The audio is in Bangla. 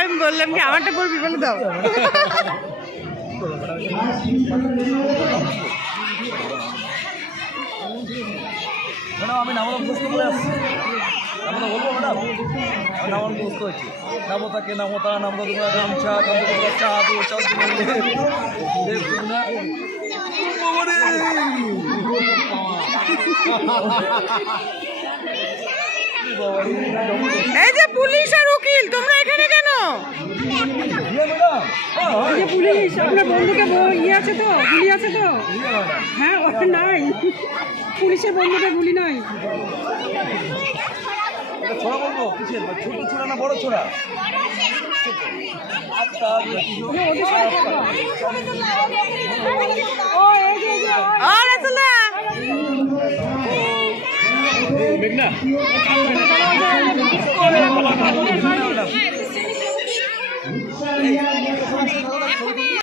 আমি বললাম কি আমারটা পড়বি বলে দাও। ম্যাডাম আমি নাম মুখস্থ করে আসছি, আমরা বলবো ম্যাডাম নাম মুখস্থ হয়েছি। নামতাকে নামতা নামতা তোমরা গামছা গামছা চা দো চা এই যে পুলিশ আর উকিল তোমরা এখানে কেন? পুলিশ আপনার বন্ধুকে ইয়ে আছে তো, গুলি আছে তো? হ্যাঁ নাই, পুলিশের বন্ধুকে গুলি নাই। ছোড়া বলবো কিসের, ছোট ছোড়া না বড় ছোড়া? মেঘনা